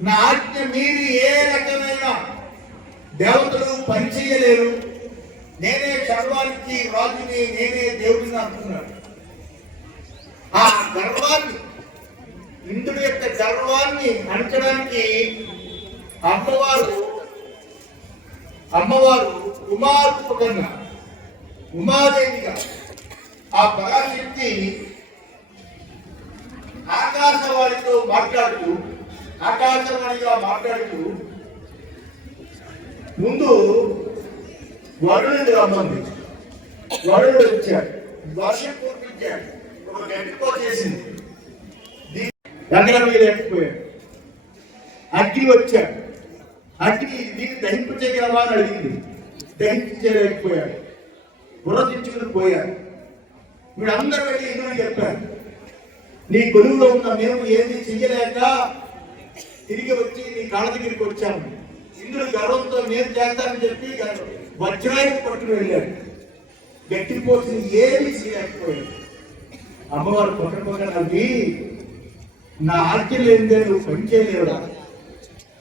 నా ఆజ్ఞ మీరు ఏ రకమైన దేవతలు పనిచేయలేరు నేనే గర్వానికి రాజుని నేనే దేవుడిని అంటున్నాడు ఆ గర్వాన్ని ఇంద్రుడి యొక్క గర్వాన్ని అణచడానికి అమ్మవారు అమ్మవారు ఉమారూపకంగా ఉమాదేవిగా ఆ పరాశక్తి ఆకాశవాణితో మాట్లాడుతూ ఆకాశవాణిగా మాట్లాడుతూ ముందు వరుణుడు రమ్మంది. వరుణుడు వచ్చాడు. వర్షం కురిపించాడు ఒక గడ్డిపో చేసింది. దగ్గర మీద లేకపోయాడు అగ్ని వచ్చాడు. అగ్ని దీన్ని దహింపచేయగలవా అని అడిగింది. దహించలేకపోయాడు బుర్రదించుకుని పోయాడు. వీళ్ళందరూ వెళ్ళి ఇంద్రుడు చెప్పారు. నీ కొలువులో ఉన్న మేము ఏది చెయ్యలేక తిరిగి వచ్చి నీ కాళ్ళ దగ్గరికి వచ్చాను. ఇంద్రుడు గర్వంతో నేను చేస్తానని చెప్పి వజ్రాయుడు పట్టుకు వెళ్ళాడు గట్టి ఏమి ఏమీ అమ్మవారు పక్కన పక్కన నా ఆజ్ఞ ఏందే నువ్వు పనిచేయలేవుడా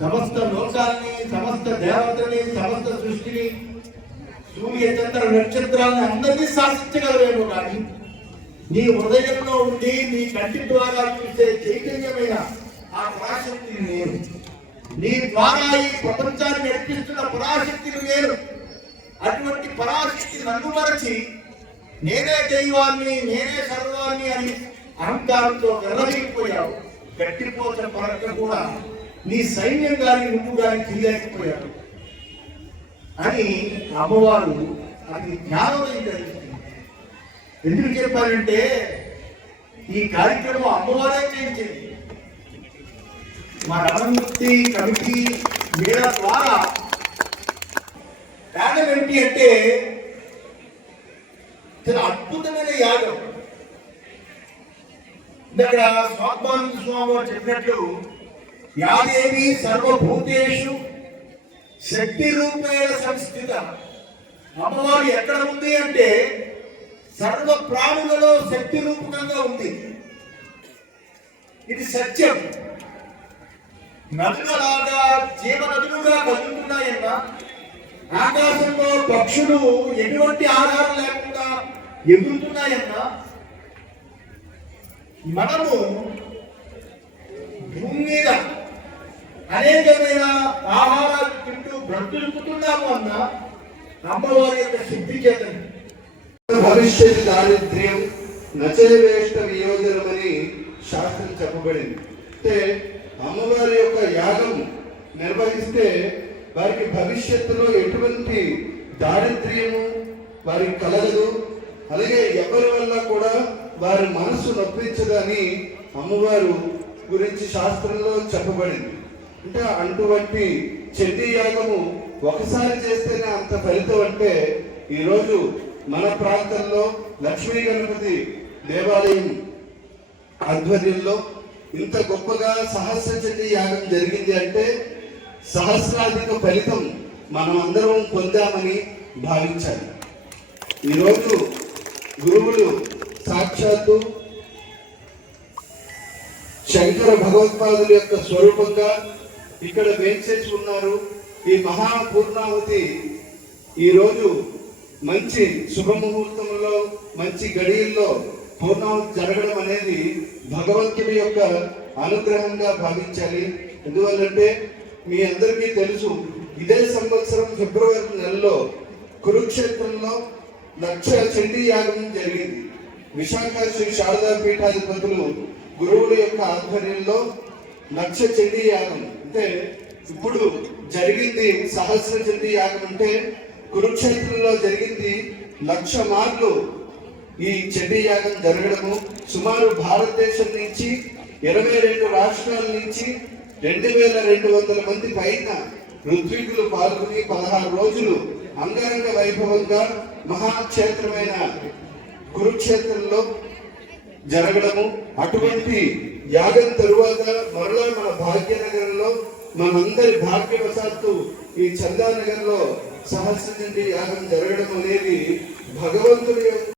సమస్త లోకాల్ని సమస్త దేవతని సమస్త సృష్టిని సూర్య చంద్ర నక్షత్రాలను అందరినీ శాసించగలవేమో కానీ నీ హృదయంలో ఉండి నీ కంటి ద్వారా చూసే చైతన్యమైన ఆ పరాశక్తిని నేను. నీ ద్వారా ఈ ప్రపంచాన్ని నడిపిస్తున్న పరాశక్తిని నేను. అటువంటి పరాశక్తిని నన్ను మరచి నేనే దైవాన్ని నేనే సర్వాన్ని అని అహంకారంతో వెళ్ళలేకపోయావు గట్టిపోతున్న పరక కూడా నీ సైన్యం కానీ నువ్వు కానీ చేయలేకపోయావు అని అమ్మవారు అది జ్ఞానం ఎందుకు చెప్పాలంటే ఈ కార్యక్రమం అమ్మవారే చేయించింది. మా రమణమూర్తి కమిటీ వీళ్ళ ద్వారా యాగం ఏంటి అంటే చాలా అద్భుతమైన యాగం. ఇక్కడ స్వాత్మానంద స్వామి వారు చెప్పినట్లు యాదేవి సర్వభూతేషు శక్తి రూపేణ సంస్థిత. అమ్మవారు ఎక్కడ ఉంది అంటే సర్వ ప్రాణులలో శక్తి రూపకంగా ఉంది. ఇది సత్యం. నదులలాగా జీవ నదులుగా కదులుతున్నాయన్న ఆకాశంలో పక్షులు ఎటువంటి ఆధారం లేకుండా ఎగురుతున్నాయన్న మనము భూమి మీద అనేకమైన ఆహారాలు తింటూ బ్రతుకుతున్నాము అన్న అమ్మవారి యొక్క శక్తి చేత భవిష్యత్ దారిద్ర్యం నచయవేష్ట వియోజనమని శాస్త్రం చెప్పబడింది. అంటే అమ్మవారి యొక్క యాగం నిర్వహిస్తే వారికి భవిష్యత్తులో ఎటువంటి దారిద్ర్యము వారికి కలగదు. అలాగే ఎవరి వల్ల కూడా వారి మనసు నొప్పించదని అమ్మవారు గురించి శాస్త్రంలో చెప్పబడింది. అంటే అటువంటి చెడ్డి యాగము ఒకసారి చేస్తేనే అంత ఫలితం అంటే ఈరోజు మన ప్రాంతంలో లక్ష్మీ గణపతి దేవాలయం ఆధ్వర్యంలో ఇంత గొప్పగా సహస్ర చండీ యాగం జరిగింది అంటే సహస్రాధిక ఫలితం మనం అందరం పొందామని భావించాలి. ఈరోజు గురువులు సాక్షాత్తు శంకర భగవత్పాదుల యొక్క స్వరూపంగా ఇక్కడ వేంచేసి ఉన్నారు. ఈ మహాపూర్ణావతి ఈరోజు మంచి శుభముహూర్తంలో మంచి గడియల్లో పూర్ణం జరగడం అనేది భగవంతుడి యొక్క అనుగ్రహంగా భావించాలి. ఎందువల్లంటే మీ అందరికీ తెలుసు ఇదే సంవత్సరం ఫిబ్రవరి నెలలో కురుక్షేత్రంలో లక్ష చండీ యాగం జరిగింది. విశాఖ శ్రీ శారదా పీఠాధిపతులు గురువుల యొక్క ఆధ్వర్యంలో లక్ష చండీ యాగం. అంటే ఇప్పుడు జరిగింది సహస్ర చండీ యాగం అంటే కురుక్షేత్రంలో జరిగింది లక్ష మార్లు ఈ చెడ్డి యాగం జరగడము సుమారు భారతదేశం నుంచి ఇరవై రెండు రాష్ట్రాల నుంచి రెండు వేల రెండు వందల మంది పైన ఋత్వికులు పాల్గొని పదహారు రోజులు అంగరంగ వైభవంగా మహాక్షేత్రమైన కురుక్షేత్రంలో జరగడము. అటువంటి యాగం తరువాత మరలా మన భాగ్యనగరంలో మనందరి భాగ్యవశాత్తు ఈ చందానగర్లో సహస్ర యాగం జరగడం అనేది భగవంతుడి